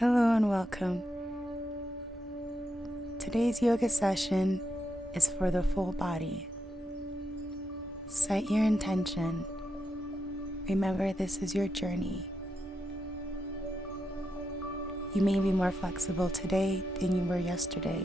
Hello and welcome. Today's yoga session is for the full body. Set your intention. Remember, this is your journey. You may be more flexible today than you were yesterday,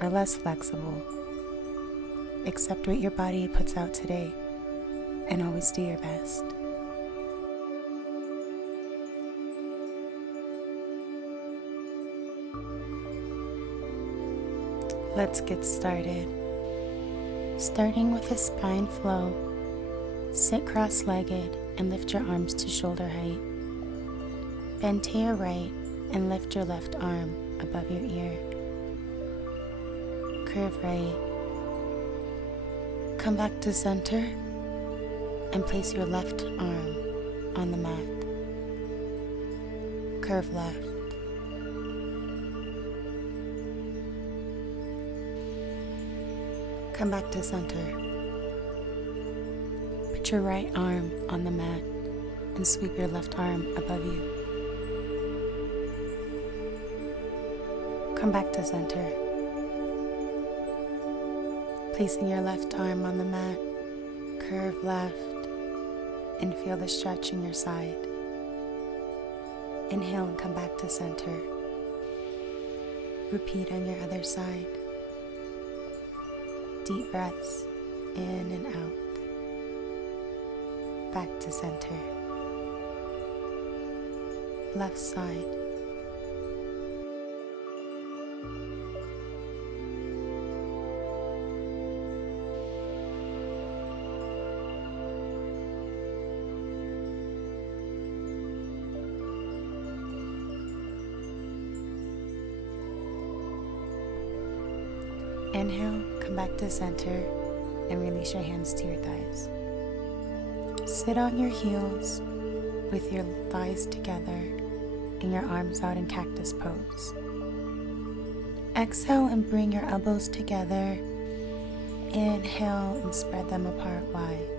or less flexible. Accept what your body puts out today, and always do your best. Let's get started. Starting with a spine flow, sit cross-legged and lift your arms to shoulder height. Bend to your right and lift your left arm above your ear. Curve right. Come back to center and place your left arm on the mat. Curve left. Come back to center. Put your right arm on the mat and sweep your left arm above you. Come back to center. Placing your left arm on the mat, curve left, and feel the stretch in your side. Inhale and come back to center. Repeat on your other side. Deep breaths in and out. Back to center. Left side. Inhale, come back to center and release your hands to your thighs. Sit on your heels with your thighs together and your arms out in cactus pose. Exhale and bring your elbows together. Inhale and spread them apart wide.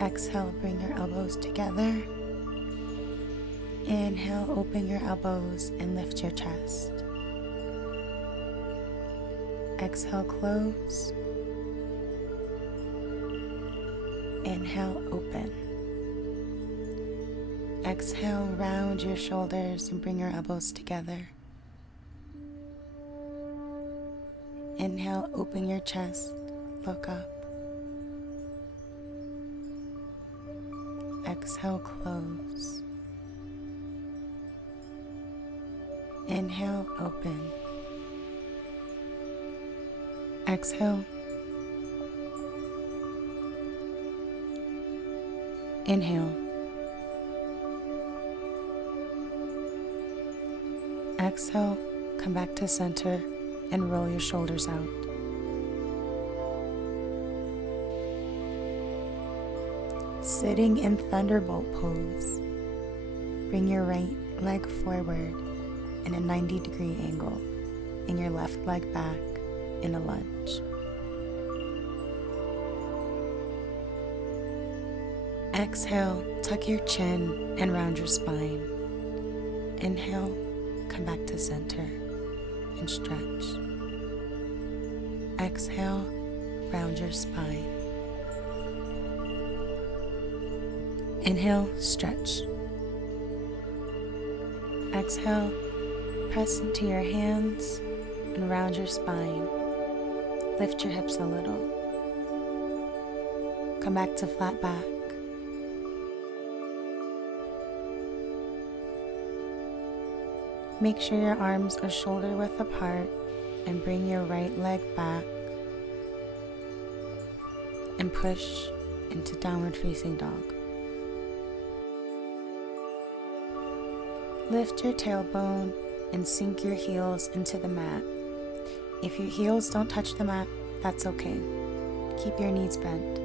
Exhale, bring your elbows together. Inhale, open your elbows and lift your chest. Exhale, close. Inhale, open. Exhale, round your shoulders and bring your elbows together. Inhale, open your chest, look up. Exhale, close. Inhale, open. Exhale. Inhale. Exhale, come back to center and roll your shoulders out. Sitting in thunderbolt pose, bring your right leg forward in a 90-degree angle and your left leg back in a lunge. Exhale, tuck your chin and round your spine. Inhale, come back to center and stretch. Exhale, round your spine. Inhale, stretch. Exhale, press into your hands and round your spine. Lift your hips a little. Come back to flat back. Make sure your arms are shoulder width apart and bring your right leg back and push into downward facing dog. Lift your tailbone and sink your heels into the mat. If your heels don't touch the mat, that's okay. Keep your knees bent.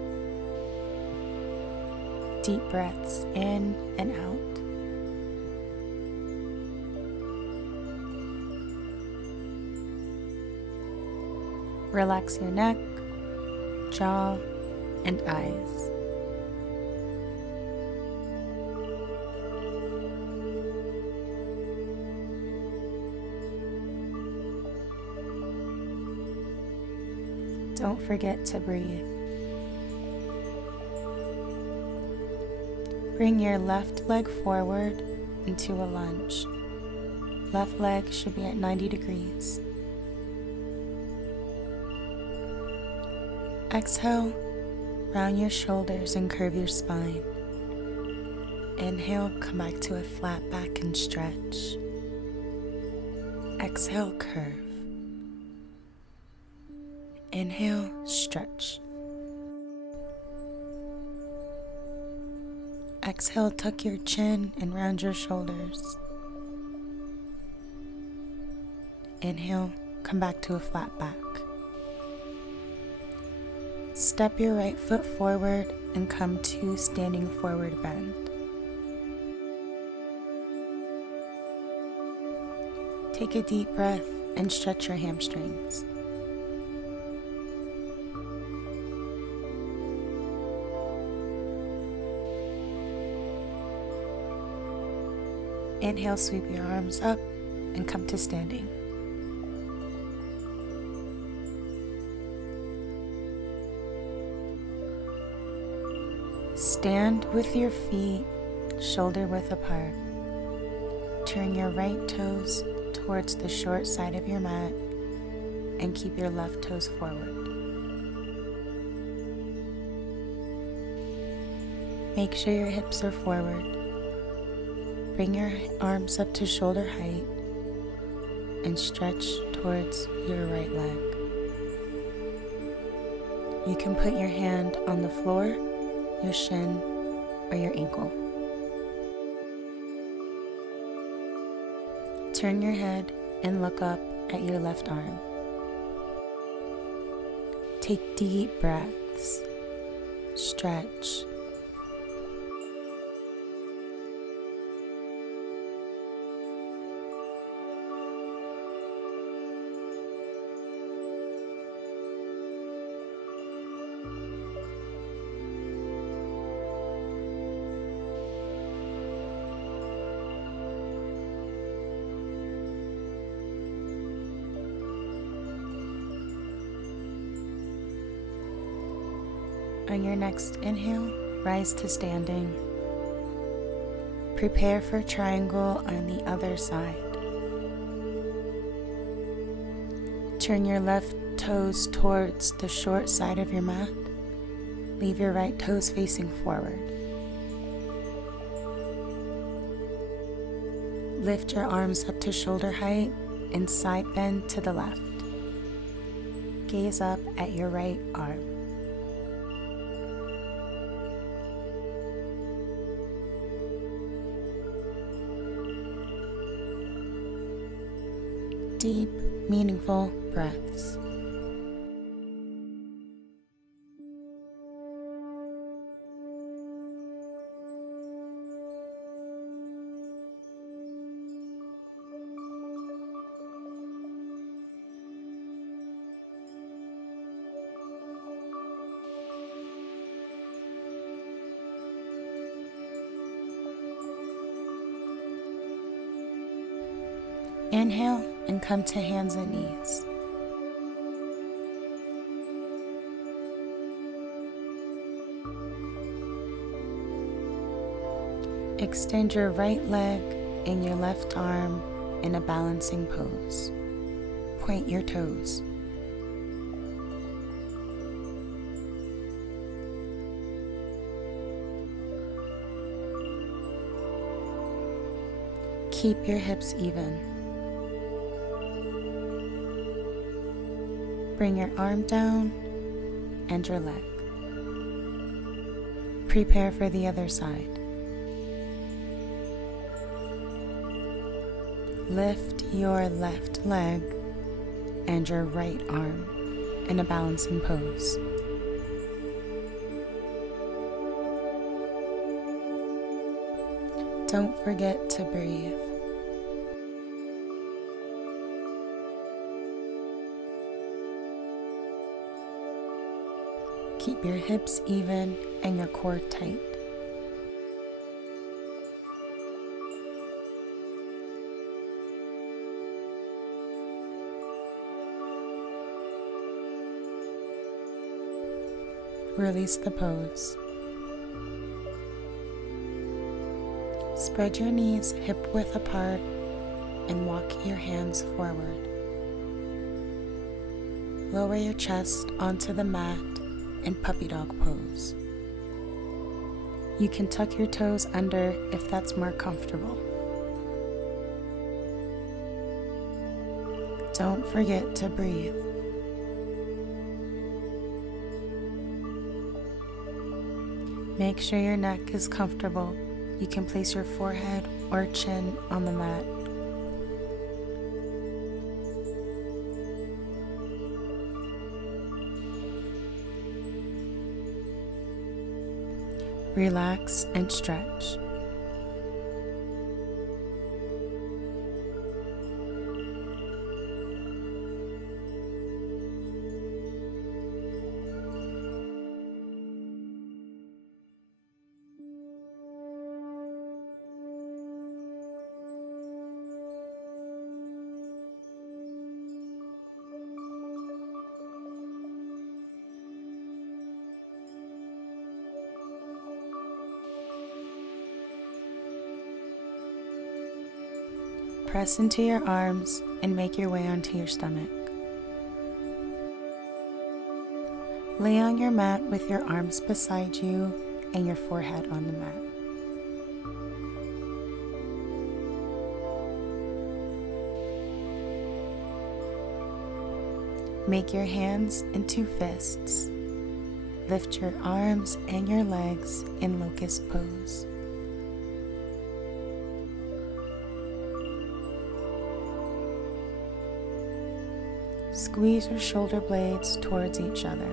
Deep breaths in and out. Relax your neck, jaw, and eyes. Don't forget to breathe. Bring your left leg forward into a lunge. Left leg should be at 90 degrees. Exhale, round your shoulders and curve your spine. Inhale, come back to a flat back and stretch. Exhale, curve. Inhale, stretch. Exhale, tuck your chin and round your shoulders. Inhale, come back to a flat back. Step your right foot forward and come to standing forward bend. Take a deep breath and stretch your hamstrings. Inhale, sweep your arms up and come to standing. Stand with your feet shoulder width apart. Turn your right toes towards the short side of your mat and keep your left toes forward. Make sure your hips are forward. Bring your arms up to shoulder height and stretch towards your right leg. You can put your hand on the floor, your shin, or your ankle. Turn your head and look up at your left arm. Take deep breaths. Stretch. On your next inhale, rise to standing. Prepare for triangle on the other side. Turn your left toes towards the short side of your mat. Leave your right toes facing forward. Lift your arms up to shoulder height and side bend to the left. Gaze up at your right arm. Deep, meaningful breaths. Inhale and come to hands and knees. Extend your right leg and your left arm in a balancing pose. Point your toes. Keep your hips even. Bring your arm down and your leg. Prepare for the other side. Lift your left leg and your right arm in a balancing pose. Don't forget to breathe. Keep your hips even and your core tight. Release the pose. Spread your knees hip width apart and walk your hands forward. Lower your chest onto the mat in puppy dog pose. You can tuck your toes under if that's more comfortable. Don't forget to breathe. Make sure your neck is comfortable. You can place your forehead or chin on the mat. Relax and stretch. Press into your arms and make your way onto your stomach. Lay on your mat with your arms beside you and your forehead on the mat. Make your hands into fists. Lift your arms and your legs in locust pose. Squeeze your shoulder blades towards each other.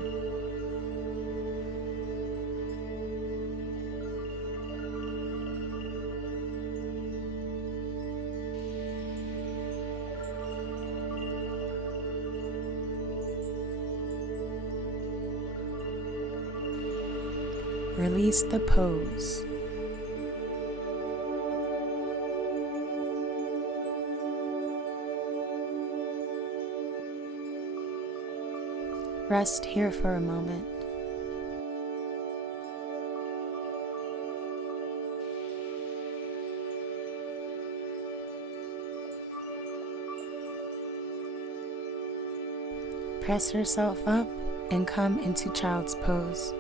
Release the pose. Rest here for a moment. Press yourself up and come into child's pose.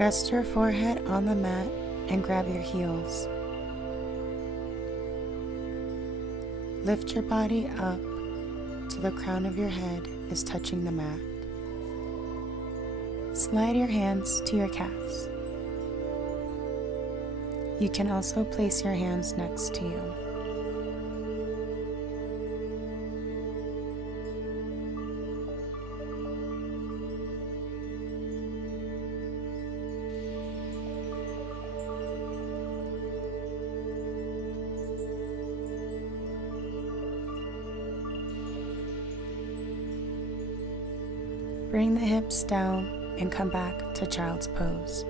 Rest your forehead on the mat and grab your heels. Lift your body up till the crown of your head is touching the mat. Slide your hands to your calves. You can also place your hands next to you. Bring the hips down and come back to child's pose.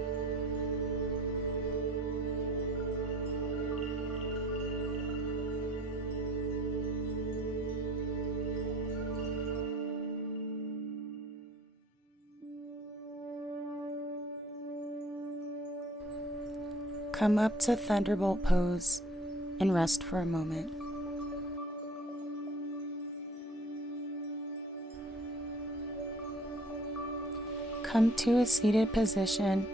Come up to thunderbolt pose and rest for a moment. Come to a seated position,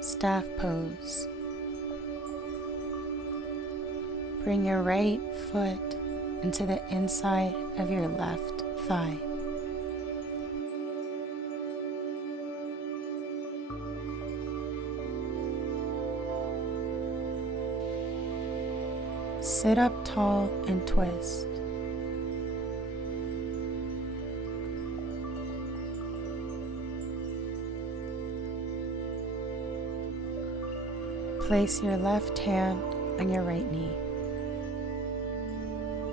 staff pose. Bring your right foot into the inside of your left thigh. Sit up tall and twist. Place your left hand on your right knee.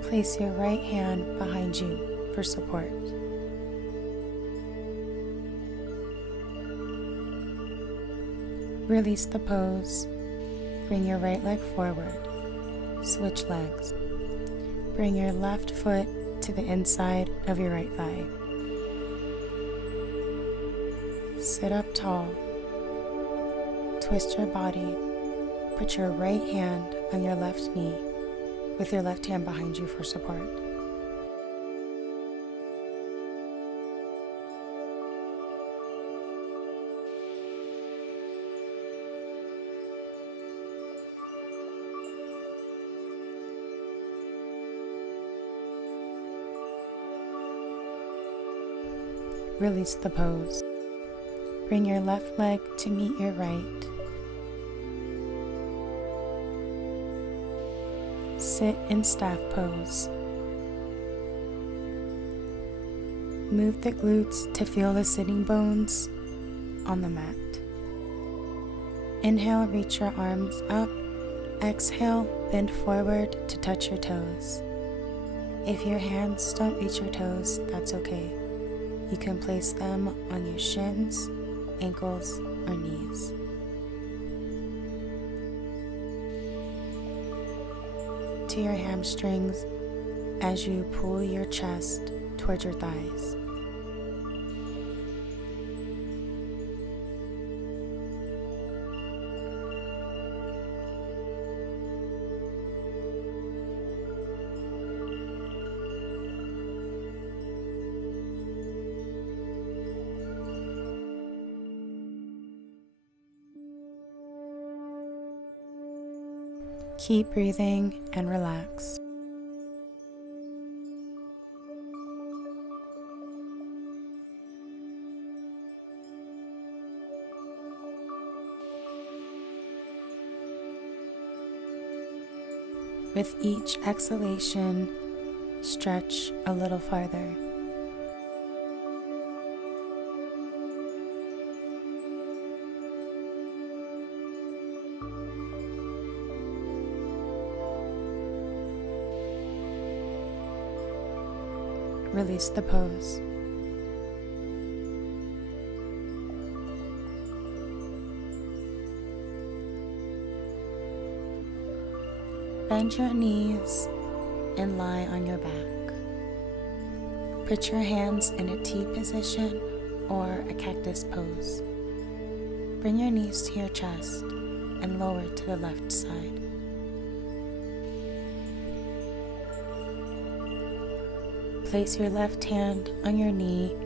Place your right hand behind you for support. Release the pose. Bring your right leg forward. Switch legs. Bring your left foot to the inside of your right thigh. Sit up tall. Twist your body. Put your right hand on your left knee with your left hand behind you for support. Release the pose. Bring your left leg to meet your right. Sit in staff pose. Move the glutes to feel the sitting bones on the mat. Inhale, reach your arms up. Exhale, bend forward to touch your toes. If your hands don't reach your toes, that's okay. You can place them on your shins, ankles, or knees. To your hamstrings as you pull your chest towards your thighs. Keep breathing and relax. With each exhalation, stretch a little farther. Release the pose. Bend your knees and lie on your back. Put your hands in a T position or a cactus pose. Bring your knees to your chest and lower to the left side. Place your left hand on your knee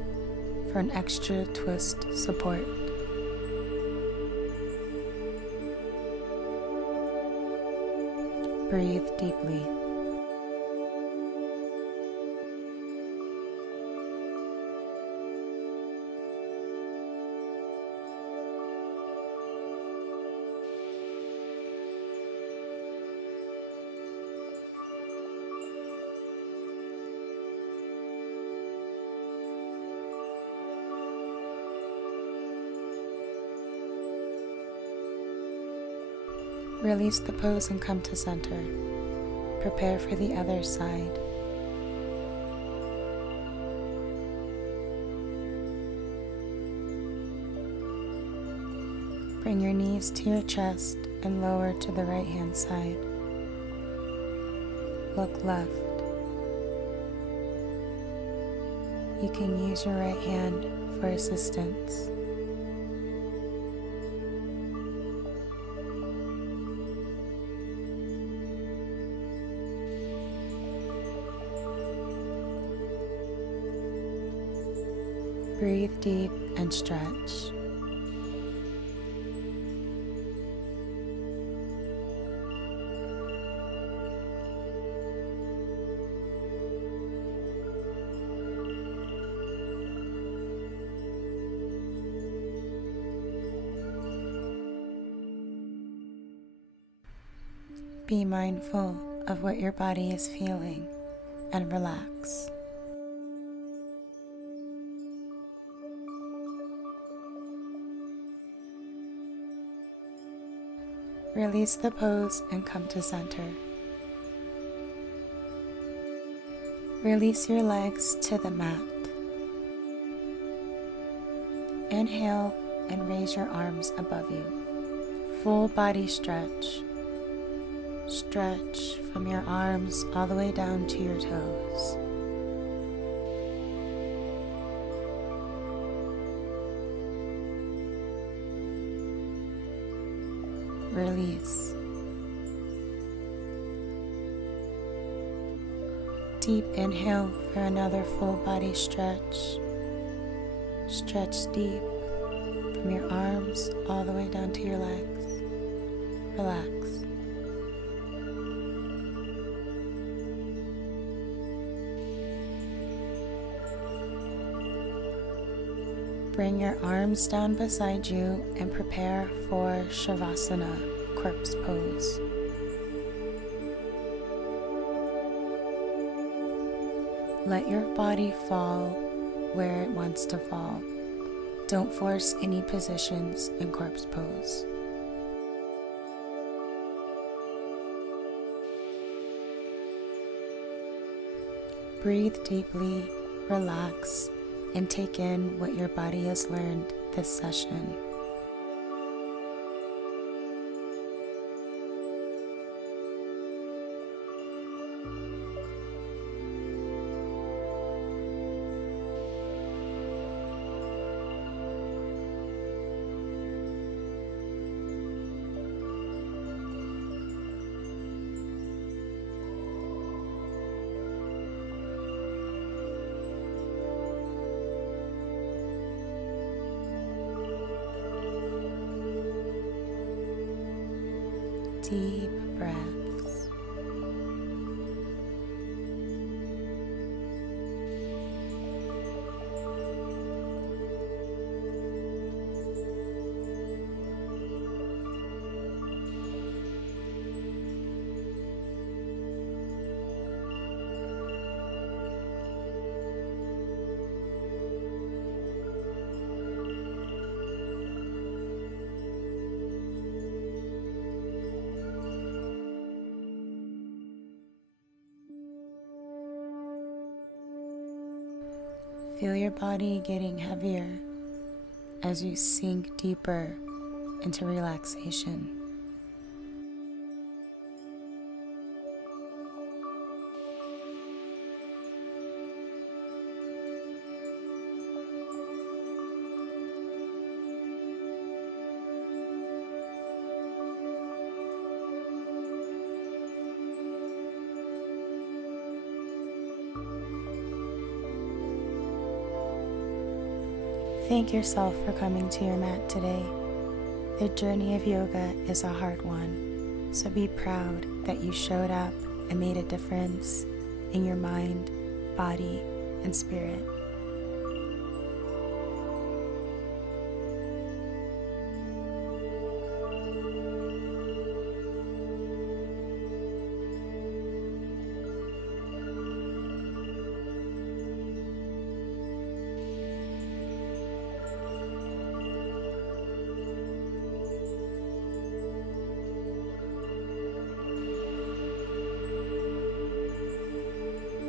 for an extra twist support. Breathe deeply. Release the pose and come to center. Prepare for the other side. Bring your knees to your chest and lower to the right hand side. Look left. You can use your right hand for assistance. Breathe deep and stretch. Be mindful of what your body is feeling and relax. Release the pose and come to center. Release your legs to the mat. Inhale and raise your arms above you. Full body stretch. Stretch from your arms all the way down to your toes. Release. Deep inhale for another full body stretch. Stretch deep from your arms all the way down to your legs. Relax. Bring your arms down beside you and prepare for Shavasana, corpse pose. Let your body fall where it wants to fall. Don't force any positions in corpse pose. Breathe deeply, relax, and take in what your body has learned this session. Deep breaths. Feel your body getting heavier as you sink deeper into relaxation. Thank yourself for coming to your mat today. The journey of yoga is a hard one, so be proud that you showed up and made a difference in your mind, body, and spirit.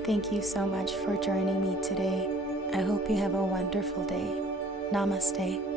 Thank you so much for joining me today. I hope you have a wonderful day. Namaste.